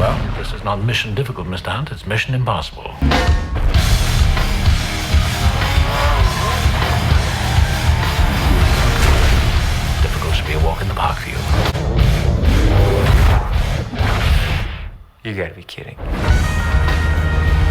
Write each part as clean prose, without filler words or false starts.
Well, this is not mission difficult, Mr. Hunt. It's mission impossible. Difficult should be a walk in the park for you. You gotta be kidding.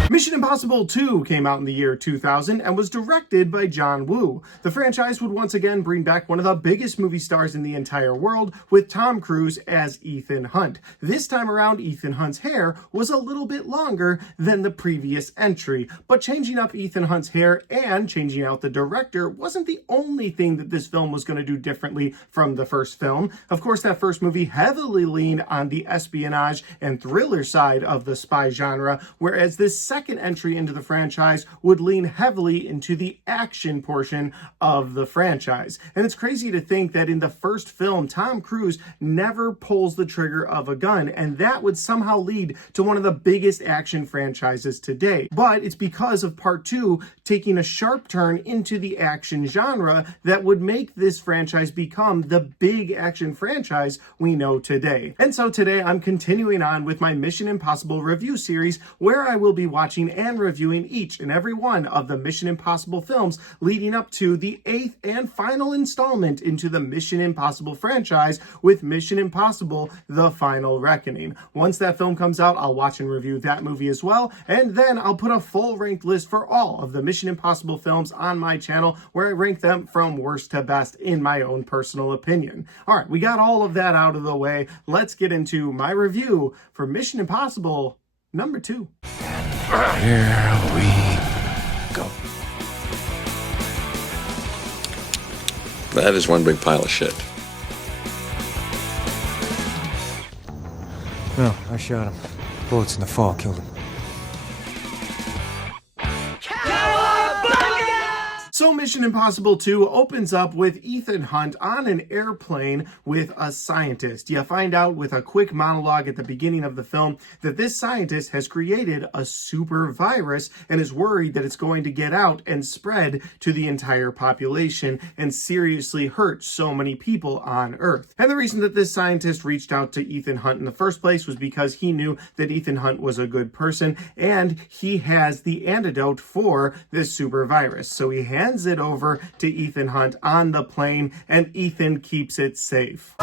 Mission Impossible 2 came out in the year 2000 and was directed by John Woo. The franchise would once again bring back one of the biggest movie stars in the entire world, with Tom Cruise as Ethan Hunt. This time around, Ethan Hunt's hair was a little bit longer than the previous entry, but changing up Ethan Hunt's hair and changing out the director wasn't the only thing that this film was going to do differently from the first film. Of course, that first movie heavily leaned on the espionage and thriller side of the spy genre, whereas this second entry into the franchise would lean heavily into the action portion of the franchise. And it's crazy to think that in the first film, Tom Cruise never pulls the trigger of a gun, and that would somehow lead to one of the biggest action franchises today. But it's because of part 2 taking a sharp turn into the action genre that would make this franchise become the big action franchise we know today. And so today I'm continuing on with my Mission Impossible review series, where I will be watching and reviewing each and every one of the Mission Impossible films leading up to the 8th and final installment into the Mission Impossible franchise with Mission Impossible: The Final Reckoning. Once that film comes out, I'll watch and review that movie as well, and then I'll put a full ranked list for all of the Mission Impossible films on my channel, where I rank them from worst to best in my own personal opinion. All right, we got all of that out of the way. Let's get into my review for Mission Impossible number 2. Here we go. That is one big pile of shit. No, I shot him. Bullets in the fall killed him. So Mission Impossible 2 opens up with Ethan Hunt on an airplane with a scientist. You find out with a quick monologue at the beginning of the film that this scientist has created a super virus and is worried that it's going to get out and spread to the entire population and seriously hurt so many people on Earth. And the reason that this scientist reached out to Ethan Hunt in the first place was because he knew that Ethan Hunt was a good person and he has the antidote for this super virus. So he hands it over to Ethan Hunt on the plane, and Ethan keeps it safe.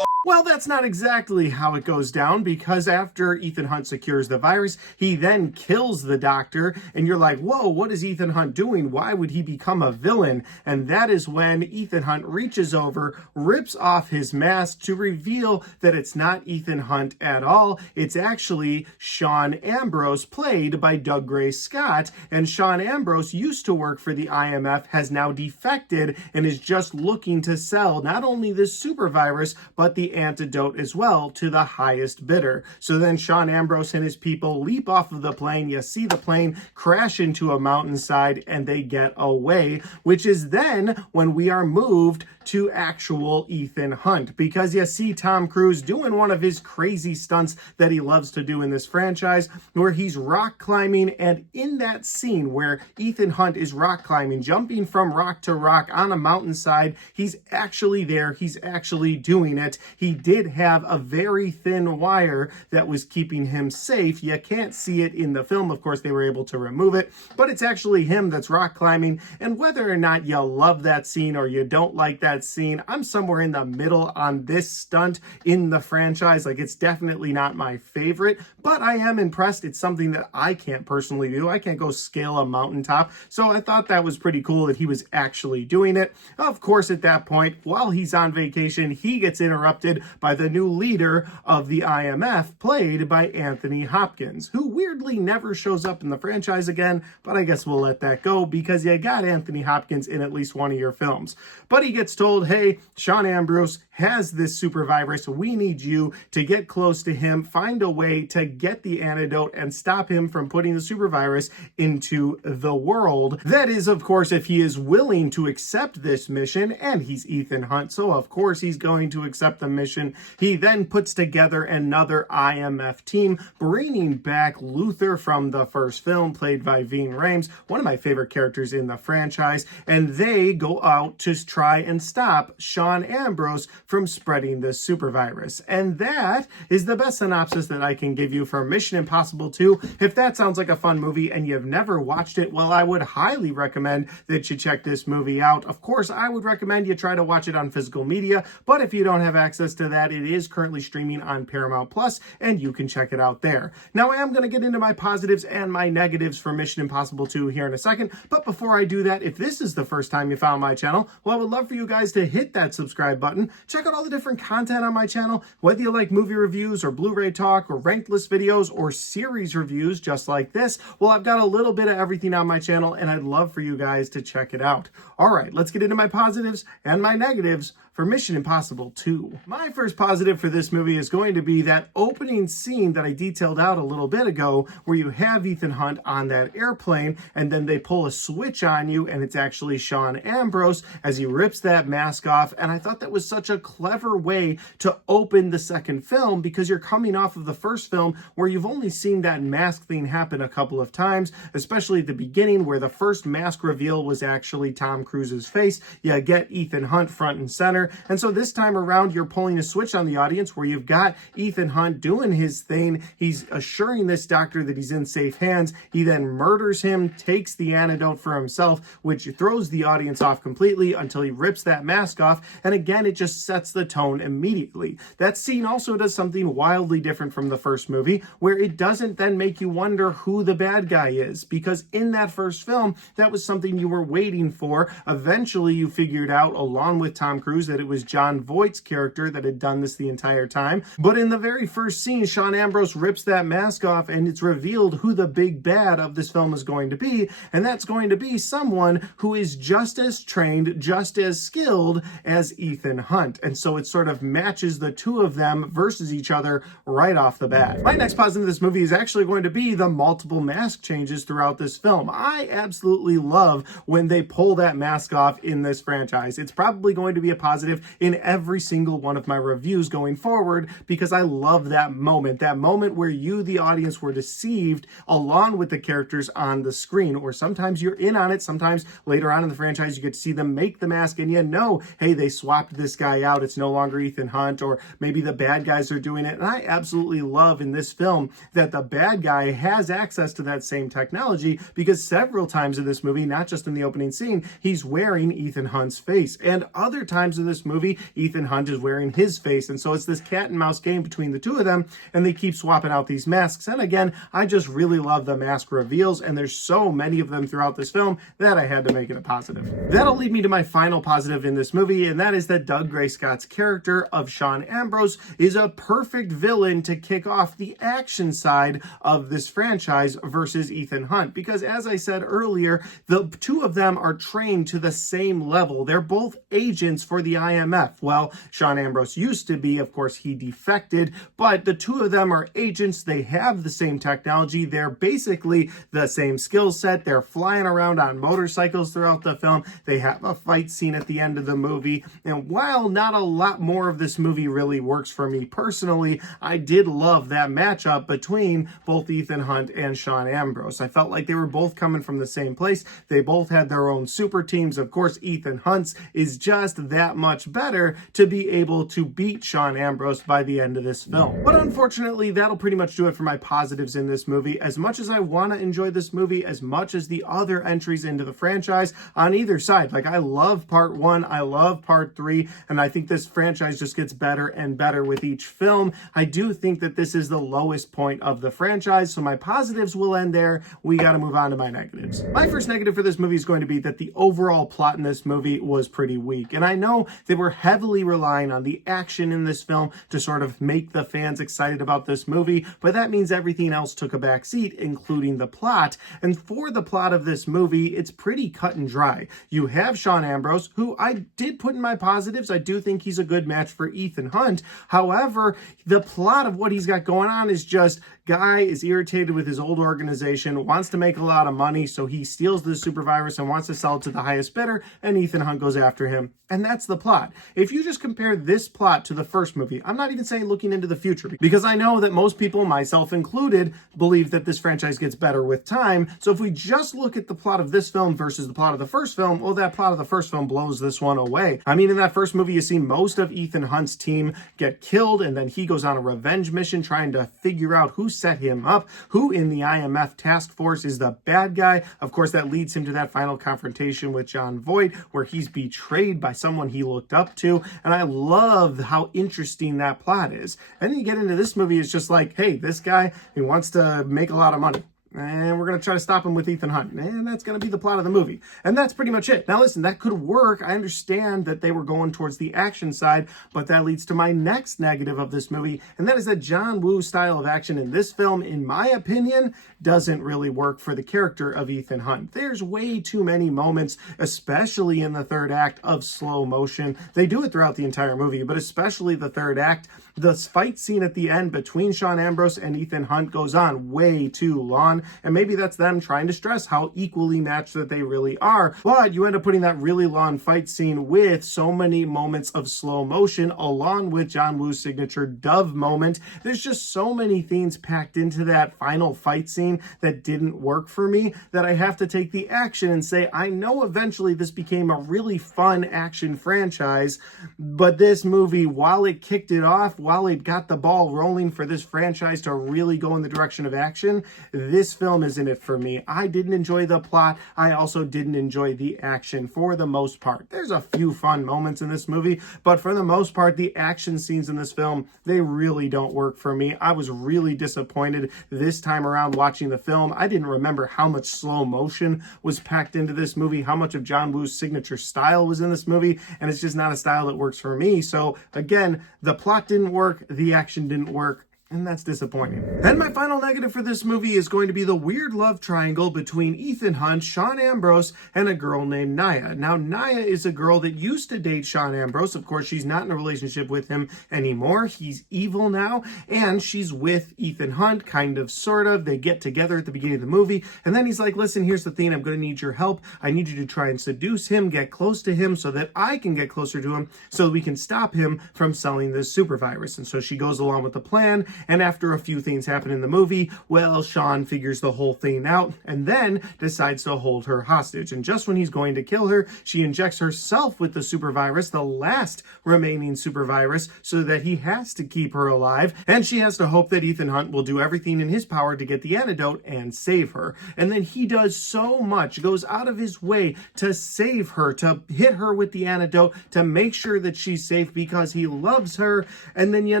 Well, that's not exactly how it goes down, because after Ethan Hunt secures the virus, he then kills the doctor, and you're like, whoa, what is Ethan Hunt doing? Why would he become a villain? And that is when Ethan Hunt reaches over, rips off his mask to reveal that it's not Ethan Hunt at all. It's actually Sean Ambrose, played by Doug Gray Scott. And Sean Ambrose used to work for the IMF, has now defected, and is just looking to sell not only this super virus, but the antidote as well to the highest bidder. So then Sean Ambrose and his people leap off of the plane. You see the plane crash into a mountainside and they get away, which is then when we are moved to actual Ethan Hunt, because you see Tom Cruise doing one of his crazy stunts that he loves to do in this franchise, where he's rock climbing, and in that scene where Ethan Hunt is rock climbing, jumping from rock to rock on a mountainside, he's actually there, he's actually doing it. He did have a very thin wire that was keeping him safe. You can't see it in the film, of course they were able to remove it, but it's actually him that's rock climbing. And whether or not you love that scene or you don't like that scene, I'm somewhere in the middle on this stunt in the franchise. Like, it's definitely not my favorite, but I am impressed. It's something that I can't personally do. I can't go scale a mountaintop, so I thought that was pretty cool that he was actually doing it. Of course, at that point, while he's on vacation, he gets interrupted by the new leader of the IMF, played by Anthony Hopkins, who weirdly never shows up in the franchise again, but I guess we'll let that go because you got Anthony Hopkins in at least one of your films. But he gets told, hey, Sean Ambrose has this super virus. We need you to get close to him, find a way to get the antidote and stop him from putting the super virus into the world. That is, of course, if he is willing to accept this mission, and he's Ethan Hunt, so of course he's going to accept the mission. He then puts together another IMF team, bringing back Luther from the first film, played by Ving Rhames, one of my favorite characters in the franchise, and they go out to try and stop Sean Ambrose from spreading this super virus. And that is the best synopsis that I can give you for Mission Impossible 2. If that sounds like a fun movie and you've never watched it, well, I would highly recommend that you check this movie out. Of course, I would recommend you try to watch it on physical media, but if you don't have access to that, it is currently streaming on Paramount Plus, and you can check it out there. Now, I am going to get into my positives and my negatives for Mission Impossible 2 here in a second, but before I do that, if this is the first time you found my channel, well, I would love for you guys to hit that subscribe button. Check out all the different content on my channel, whether you like movie reviews or Blu-ray talk or ranked list videos or series reviews just like this. Well, I've got a little bit of everything on my channel, and I'd love for you guys to check it out. All right, let's get into my positives and my negatives for Mission Impossible 2. My first positive for this movie is going to be that opening scene that I detailed out a little bit ago, where you have Ethan Hunt on that airplane, and then they pull a switch on you, and it's actually Sean Ambrose as he rips that mask off. And I thought that was such a clever way to open the second film, because you're coming off of the first film where you've only seen that mask thing happen a couple of times, especially at the beginning where the first mask reveal was actually Tom Cruise's face. You get Ethan Hunt front and center. And so this time around, you're pulling a switch on the audience where you've got Ethan Hunt doing his thing. He's assuring this doctor that he's in safe hands. He then murders him, takes the antidote for himself, which throws the audience off completely until he rips that mask off. And again, it just sets the tone immediately. That scene also does something wildly different from the first movie, where it doesn't then make you wonder who the bad guy is, because in that first film, that was something you were waiting for. Eventually, you figured out, along with Tom Cruise, that it was John Voight's character that had done this the entire time. But in the very first scene, Sean Ambrose rips that mask off, and it's revealed who the big bad of this film is going to be, and that's going to be someone who is just as trained, just as skilled as Ethan Hunt. And so it sort of matches the two of them versus each other right off the bat. My next positive of this movie is actually going to be the multiple mask changes throughout this film. I absolutely love when they pull that mask off in this franchise. It's probably going to be a positive in every single one of my reviews going forward, because I love that moment where you, the audience, were deceived along with the characters on the screen. Or sometimes you're in on it, sometimes later on in the franchise you get to see them make the mask and you know, hey, they swapped this guy out, it's no longer Ethan Hunt, or maybe the bad guys are doing it. And I absolutely love in this film that the bad guy has access to that same technology, because several times in this movie, not just in the opening scene, he's wearing Ethan Hunt's face, and other times in this movie, Ethan Hunt is wearing his face. And so it's this cat and mouse game between the two of them, and they keep swapping out these masks. And again, I just really love the mask reveals, and there's so many of them throughout this film that I had to make it a positive. That'll lead me to my final positive in this movie, and that is that Doug Gray Scott's character of Sean Ambrose is a perfect villain to kick off the action side of this franchise versus Ethan Hunt. Because as I said earlier, the two of them are trained to the same level. They're both agents for the IMF. Well, Sean Ambrose used to be, of course, he defected, but the two of them are agents. They have the same technology. They're basically the same skill set. They're flying around on motorcycles throughout the film. They have a fight scene at the end of the movie. And while not a lot more of this movie really works for me personally, I did love that matchup between both Ethan Hunt and Sean Ambrose. I felt like they were both coming from the same place. They both had their own super teams. Of course, Ethan Hunt's is just that much better to be able to beat Sean Ambrose by the end of this film. But unfortunately, that'll pretty much do it for my positives in this movie. As much as I want to enjoy this movie, as much as the other entries into the franchise on either side, like I love part 1, I love part 3, and I think this franchise just gets better and better with each film. I do think that this is the lowest point of the franchise, so my positives will end there. We got to move on to my negatives. My first negative for this movie is going to be that the overall plot in this movie was pretty weak, and I know they were heavily relying on the action in this film to sort of make the fans excited about this movie, but that means everything else took a back seat, including the plot. And for the plot of this movie, it's pretty cut and dry. You have Sean Ambrose, who I did put in my positives. I do think he's a good match for Ethan Hunt. However, the plot of what he's got going on is just guy is irritated with his old organization, wants to make a lot of money, so he steals the super virus and wants to sell it to the highest bidder, and Ethan Hunt goes after him. And that's the plot. plot. If you just compare this plot to the first movie, I'm not even saying looking into the future, because I know that most people, myself included, believe that this franchise gets better with time. So if we just look at the plot of this film versus the plot of the first film, well, that plot of the first film blows this one away. I mean, in that first movie, you see most of Ethan Hunt's team get killed, and then he goes on a revenge mission trying to figure out who set him up, who in the IMF task force is the bad guy. Of course, that leads him to that final confrontation with John Voight, where he's betrayed by someone he looked up to. And I love how interesting that plot is. And then you get into this movie, it's just like, hey, this guy, he wants to make a lot of money, and we're going to try to stop him with Ethan Hunt. And that's going to be the plot of the movie. And that's pretty much it. Now, listen, that could work. I understand that they were going towards the action side, but that leads to my next negative of this movie, and that is that John Woo's style of action in this film, in my opinion, doesn't really work for the character of Ethan Hunt. There's way too many moments, especially in the third act, of slow motion. They do it throughout the entire movie, but especially the third act. The fight scene at the end between Sean Ambrose and Ethan Hunt goes on way too long, and maybe that's them trying to stress how equally matched that they really are, but you end up putting that really long fight scene with so many moments of slow motion, along with John Woo's signature dove moment. There's just so many things packed into that final fight scene that didn't work for me, that I have to take the action and say, I know eventually this became a really fun action franchise, but this movie, while it kicked it off, while it got the ball rolling for this franchise to really go in the direction of action, this film isn't it for me. I didn't enjoy the plot. I also didn't enjoy the action for the most part. There's a few fun moments in this movie, but for the most part, the action scenes in this film, they really don't work for me. I was really disappointed this time around watching the film. I didn't remember how much slow motion was packed into this movie, how much of John Woo's signature style was in this movie, and it's just not a style that works for me. So again, the plot didn't work, the action didn't work, and that's disappointing. And my final negative for this movie is going to be the weird love triangle between Ethan Hunt, Sean Ambrose, and a girl named Naya. Now, Naya is a girl that used to date Sean Ambrose. Of course, she's not in a relationship with him anymore. He's evil now, and she's with Ethan Hunt, kind of, sort of. They get together at the beginning of the movie, and then he's like, listen, here's the thing. I'm going to need your help. I need you to try and seduce him, get close to him so that I can get closer to him so we can stop him from selling this super virus. And so she goes along with the plan. And after a few things happen in the movie, well, Sean figures the whole thing out and then decides to hold her hostage. And just when he's going to kill her, she injects herself with the super virus, the last remaining super virus, so that he has to keep her alive. And she has to hope that Ethan Hunt will do everything in his power to get the antidote and save her. And then he does so much, goes out of his way to save her, to hit her with the antidote, to make sure that she's safe because he loves her. And then you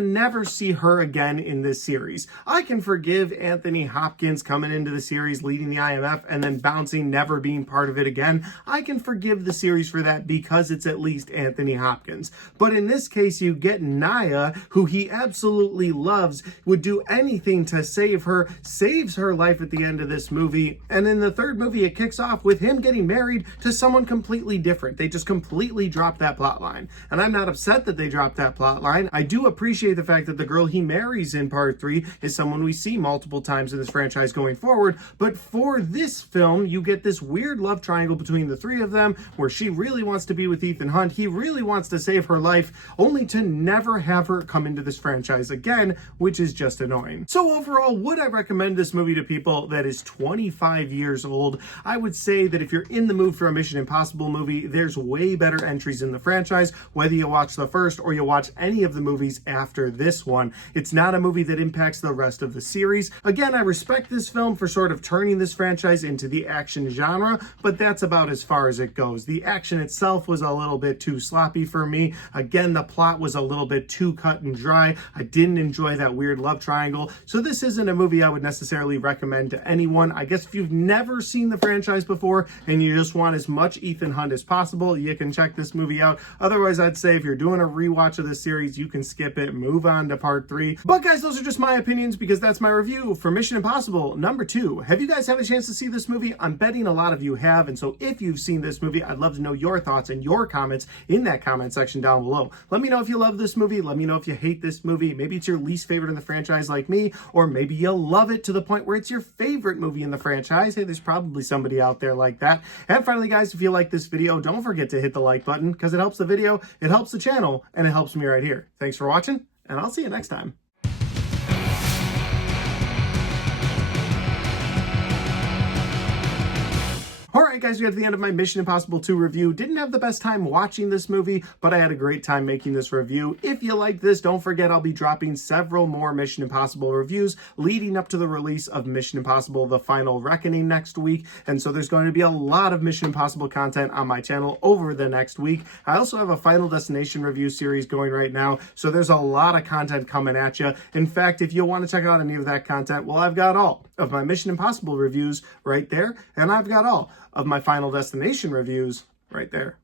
never see her again in this series. I can forgive Anthony Hopkins coming into the series, leading the IMF, and then bouncing, never being part of it again. I can forgive the series for that because it's at least Anthony Hopkins. But in this case, you get Naya, who he absolutely loves, would do anything to save her, saves her life at the end of this movie. And in the third movie, it kicks off with him getting married to someone completely different. They just completely dropped that plot line. And I'm not upset that they dropped that plot line. I do appreciate the fact that the girl he marries in part 3 is someone we see multiple times in this franchise going forward, but for this film, you get this weird love triangle between the three of them, where she really wants to be with Ethan Hunt, he really wants to save her life, only to never have her come into this franchise again, which is just annoying. So overall, would I recommend this movie to people that is 25 years old? I would say that if you're in the mood for a Mission Impossible movie, there's way better entries in the franchise, whether you watch the first or you watch any of the movies after this one. It's not a movie that impacts the rest of the series. Again, I respect this film for sort of turning this franchise into the action genre, but that's about as far as it goes. The action itself was a little bit too sloppy for me. Again, the plot was a little bit too cut and dry. I didn't enjoy that weird love triangle. So this isn't a movie I would necessarily recommend to anyone. I guess if you've never seen the franchise before and you just want as much Ethan Hunt as possible, you can check this movie out. Otherwise, I'd say if you're doing a rewatch of this series, you can skip it, move on to part 3. But guys, guys, those are just my opinions because that's my review for Mission Impossible #2. Have you guys had a chance to see this movie? I'm betting a lot of you have, and so if you've seen this movie, I'd love to know your thoughts and your comments in that comment section down below. Let me know if you love this movie. Let me know if you hate this movie. Maybe it's your least favorite in the franchise like me, or maybe you love it to the point where it's your favorite movie in the franchise. Hey, there's probably somebody out there like that. And finally, guys, if you like this video, don't forget to hit the like button because it helps the video, it helps the channel, and it helps me right here. Thanks for watching, and I'll see you next time. Alright guys, we got to the end of my Mission Impossible 2 review. Didn't have the best time watching this movie, but I had a great time making this review. If you like this, don't forget I'll be dropping several more Mission Impossible reviews leading up to the release of Mission Impossible: The Final Reckoning next week. And so there's going to be a lot of Mission Impossible content on my channel over the next week. I also have a Final Destination review series going right now, so there's a lot of content coming at you. In fact, if you want to check out any of that content, well, I've got all of my Mission Impossible reviews right there, and I've got all of my Final Destination reviews right there.